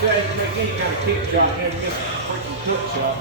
say make any kind of kick shot, never miss a freaking hook shot.